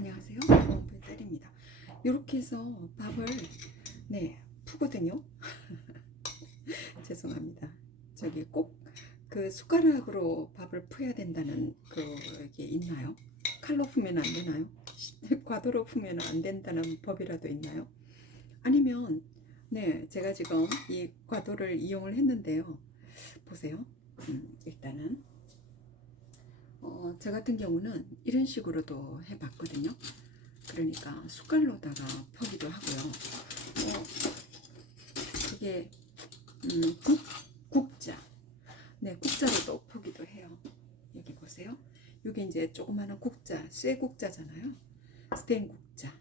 안녕하세요. 별딸입니다. 이렇게 해서 밥을 푸거든요. 죄송합니다. 저기 꼭 그 숟가락으로 밥을 푸야 된다는 그게 있나요? 칼로 푸면 안 되나요? 과도로 푸면 안 된다는 법이라도 있나요? 아니면 제가 지금 이 과도를 이용을 했는데요. 보세요. 일단은 저 같은 경우는 이런 식으로도 해봤거든요. 그러니까 숟갈로다가 퍼기도 하고요. 그게 국자, 국자로도 퍼기도 해요. 여기 보세요. 이게 이제 조그마한 국자, 쇠 국자잖아요. 스테인 국자.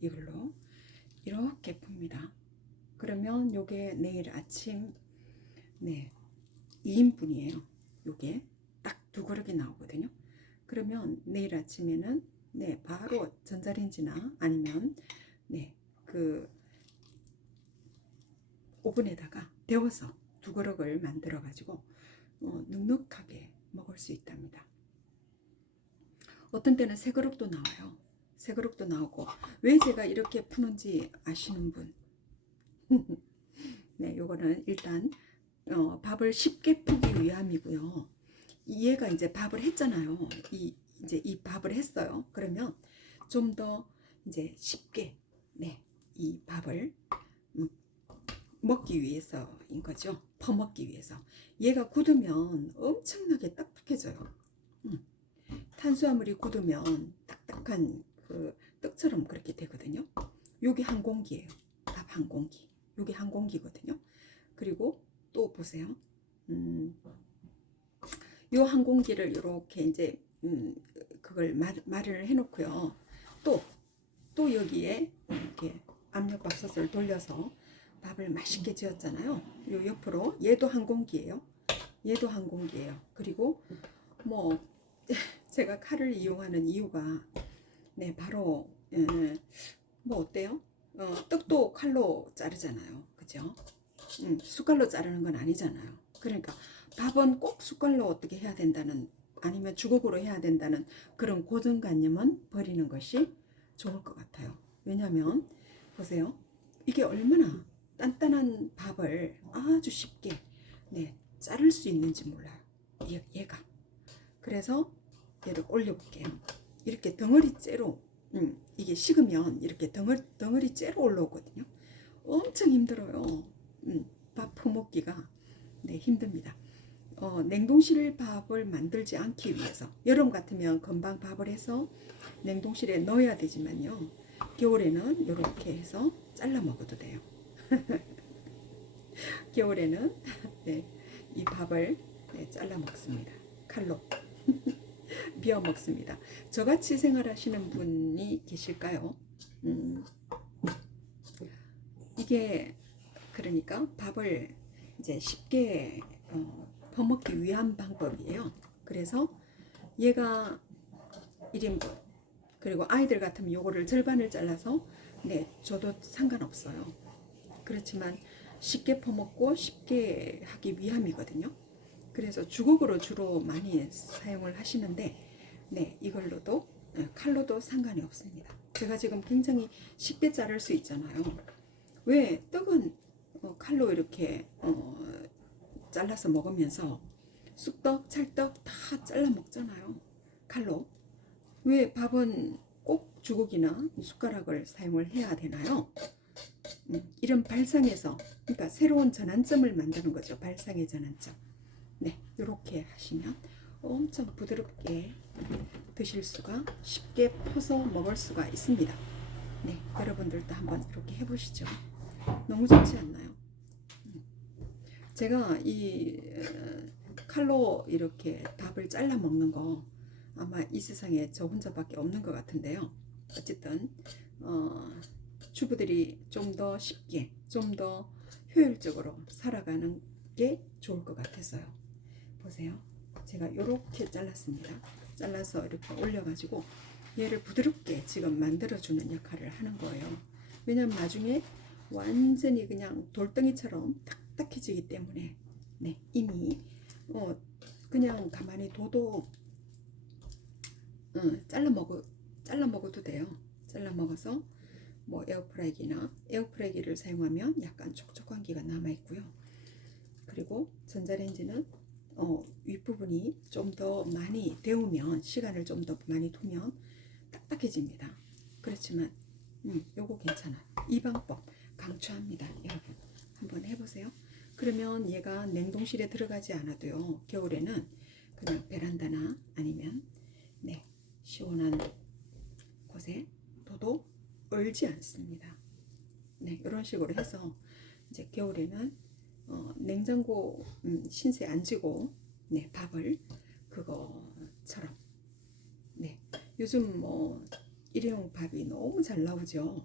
이걸로 이렇게 풉니다. 그러면 요게 내일 아침 2인분이에요. 요게 딱 2그릇이 나오거든요. 그러면 내일 아침에는 바로 전자레인지나 아니면 그 오븐에다가 데워서 2그릇을 만들어 가지고 눅눅하게 먹을 수 있답니다. 어떤 때는 3그릇도 나와요. 3그릇도 나오고. 왜 제가 이렇게 푸는지 아시는 분? 요거는 일단 밥을 쉽게 푸기 위함이고요. 얘가 이제 밥을 했잖아요. 이제 이 밥을 했어요. 그러면 좀 더 이제 쉽게 이 밥을 먹기 위해서인 거죠. 퍼먹기 위해서. 얘가 굳으면 엄청나게 딱딱해져요. 탄수화물이 굳으면 딱딱한 그 떡처럼 그렇게 되거든요. 요게 한 공기예요. 밥 한 공기. 요게 한 공기거든요. 그리고 또 보세요. 요 한 공기를 이렇게 이제 그걸 말을 해놓고요. 또 여기에 이렇게 압력밥솥을 돌려서 밥을 맛있게 지었잖아요. 요 옆으로 얘도 한 공기예요. 얘도 한 공기예요. 그리고 뭐 제가 칼을 이용하는 이유가 바로 뭐 어때요? 떡도 칼로 자르잖아요. 그죠? 숟갈로 자르는 건 아니잖아요. 그러니까 밥은 꼭 숟갈로 어떻게 해야 된다는, 아니면 주걱으로 해야 된다는 그런 고정관념은 버리는 것이 좋을 것 같아요. 왜냐하면 보세요. 이게 얼마나 단단한 밥을 아주 쉽게 자를 수 있는지 몰라요. 얘가. 그래서 얘를 올려볼게요. 이렇게 덩어리째로 이게 식으면 이렇게 덩어리째로 올라오거든요. 엄청 힘들어요. 밥 퍼먹기가 힘듭니다. 냉동실 밥을 만들지 않기 위해서, 여름 같으면 금방 밥을 해서 냉동실에 넣어야 되지만요, 겨울에는 이렇게 해서 잘라 먹어도 돼요. 겨울에는 이 밥을 잘라 먹습니다. 칼로 비워 먹습니다. 저같이 생활하시는 분이 계실까요? 이게 그러니까 밥을 이제 쉽게 퍼먹기 위한 방법이에요. 그래서 얘가 1인분, 그리고 아이들 같으면 요거를 절반을 잘라서 줘도 상관없어요. 그렇지만 쉽게 퍼먹고 쉽게 하기 위함이거든요. 그래서 주걱으로 주로 많이 사용을 하시는데 이걸로도 칼로도 상관이 없습니다. 제가 지금 굉장히 쉽게 자를 수 있잖아요. 왜 떡은 칼로 이렇게 잘라서 먹으면서 쑥떡, 찰떡 다 잘라 먹잖아요. 칼로. 왜 밥은 꼭 주걱이나 숟가락을 사용을 해야 되나요? 이런 발상에서, 그러니까 새로운 전환점을 만드는 거죠. 발상의 전환점. 이렇게 하시면 엄청 부드럽게 드실 수가, 쉽게 퍼서 먹을 수가 있습니다. 여러분들도 한번 이렇게 해보시죠. 너무 좋지 않나요? 제가 이 칼로 이렇게 밥을 잘라 먹는 거 아마 이 세상에 저 혼자밖에 없는 것 같은데요. 어쨌든 주부들이 좀 더 쉽게, 좀 더 효율적으로 살아가는 게 좋을 것 같아서요. 보세요. 제가 이렇게 잘랐습니다. 잘라서 이렇게 올려가지고 얘를 부드럽게 지금 만들어주는 역할을 하는 거예요. 왜냐면 나중에 완전히 그냥 돌덩이처럼 딱딱해지기 때문에 이미 그냥 가만히 둬도 잘라 잘라 먹어도 돼요. 잘라 먹어서 뭐 에어프라이기를 사용하면 약간 촉촉한 기가 남아 있고요. 그리고 전자레인지는 윗부분이 좀 더 많이 데우면, 시간을 좀 더 많이 두면 딱딱해집니다. 그렇지만 요거 괜찮아요. 이 방법 강추합니다. 여러분 한번 해보세요. 그러면 얘가 냉동실에 들어가지 않아도요, 겨울에는 그냥 베란다나 아니면 시원한 곳에 둬도 얼지 않습니다. 이런 식으로 해서 이제 겨울에는 냉장고 신세 안 지고 밥을 그거처럼 요즘 뭐 일회용 밥이 너무 잘 나오죠.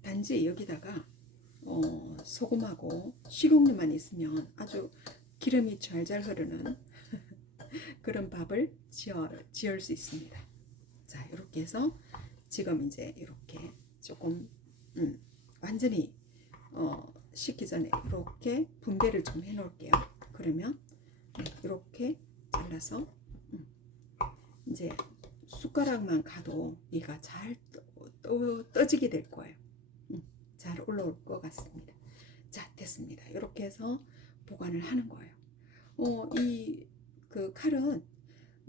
단지 여기다가 소금하고 식용유만 있으면 아주 기름이 잘잘 흐르는 그런 밥을 지을 수 있습니다. 자, 이렇게 해서 지금 이제 이렇게 조금 완전히 식기 전에 이렇게 분배를 좀 해 놓을게요. 그러면 이렇게 잘라서 이제 숟가락만 가도 얘가 잘 떠지게 될 거예요. 잘 올라올 것 같습니다. 자, 됐습니다. 이렇게 해서 보관을 하는 거예요. 이 그 칼은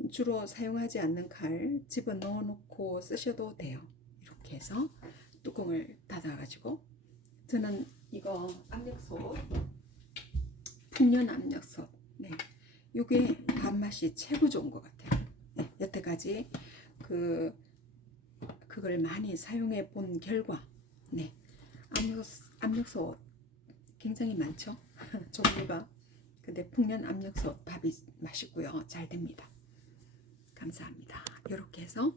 주로 사용하지 않는 칼 집어 넣어 놓고 쓰셔도 돼요. 이렇게 해서 뚜껑을 닫아 가지고, 저는 이거 압력솥, 풍년 압력솥, 이게 밥맛이 최고 좋은 것 같아요. 여태까지 그걸 많이 사용해 본 결과 압력솥 굉장히 많죠. 종류가. 근데 풍년 압력솥 밥이 맛있고요, 잘 됩니다. 감사합니다. 이렇게 해서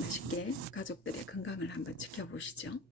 맛있게 가족들의 건강을 한번 지켜보시죠.